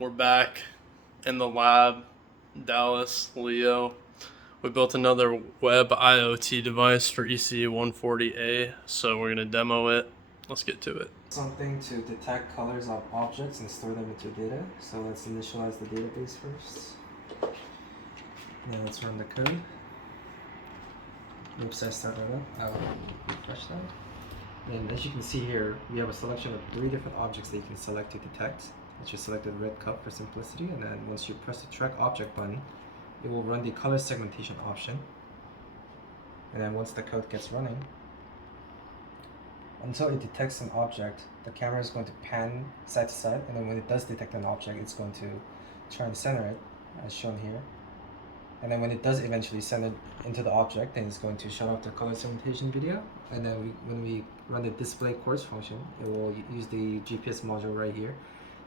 We're back in the lab, Dallas, Leo. We built another web IoT device for ECE 140A, so we're going to demo it. Let's get to it. Something to detect colors of objects and store them into data. So let's initialize the database first. Now let's run the code. Oops, I started up. I'll refresh that. And as you can see here, we have a selection of 3 different objects that you can select to detect. Let's just select the red cup for simplicity, and then once you press the track object button, it will run the color segmentation option. And then once the code gets running, until it detects an object, the camera is going to pan side to side, and then when it does detect an object, it's going to try and center it, as shown here. And then when it does eventually send it into the object, then it's going to shut off the color segmentation video. And then when we run the display course function, it will use the GPS module right here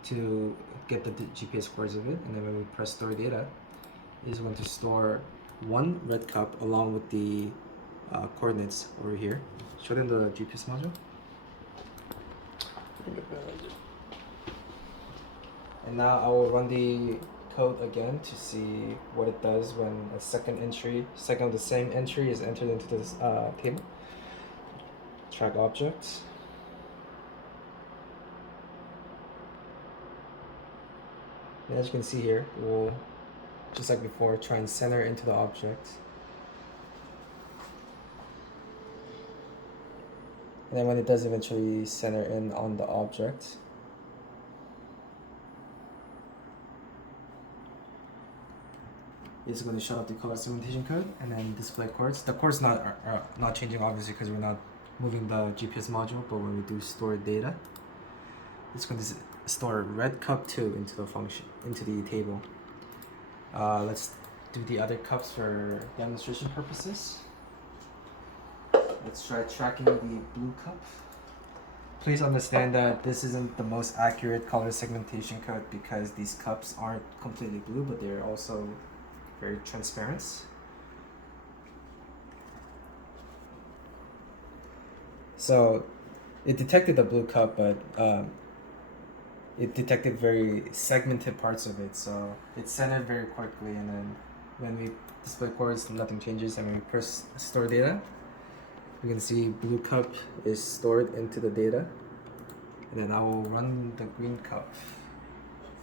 to get the GPS coordinates of it. And then when we press store data, it is going to store one red cup along with the coordinates over here. Show them the GPS module. And now I will run the code again to see what it does when a second of the same entry is entered into this table. Track objects. And as you can see here, it will, just like before, try and center into the object. And then when it does eventually center in on the object, it's going to shut off the color segmentation code and then display coords. The coords are not changing obviously because we're not moving the GPS module, but when we do store data, it's going to store red cup 2 into the function, into the table. Let's do the other cups for demonstration purposes. Let's try tracking the blue cup. Please understand that this isn't the most accurate color segmentation code because these cups aren't completely blue, but they're also very transparent. So it detected the blue cup, but it detected very segmented parts of it, so it centered very quickly, and then when we display coords, nothing changes, and when we press store data, you can see blue cup is stored into the data. And then I will run the green cup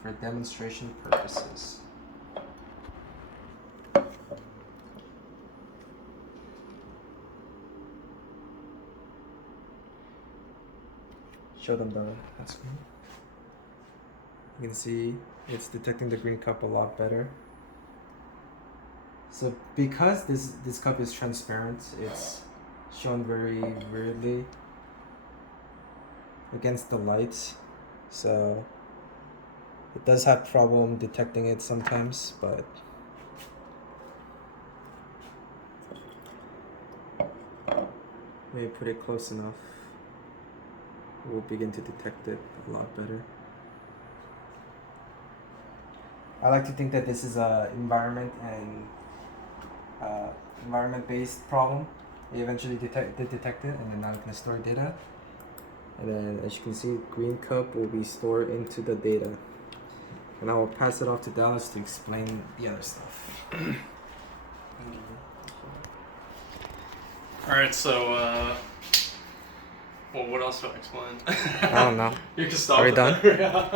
for demonstration purposes. Show them the screen. You can see it's detecting the green cup a lot better. So because this cup is transparent, it's shown very weirdly against the light, so it does have problem detecting it sometimes, but maybe put it close enough, it will begin to detect it a lot better. I like to think that this is a environment based problem. It eventually did detect it, and then now we can store data. And then as you can see, green cup will be stored into the data. And I will pass it off to Dallas to explain the other stuff. Alright, so, well, what else do I explain? I don't know. You can stop. Are we done? Yeah.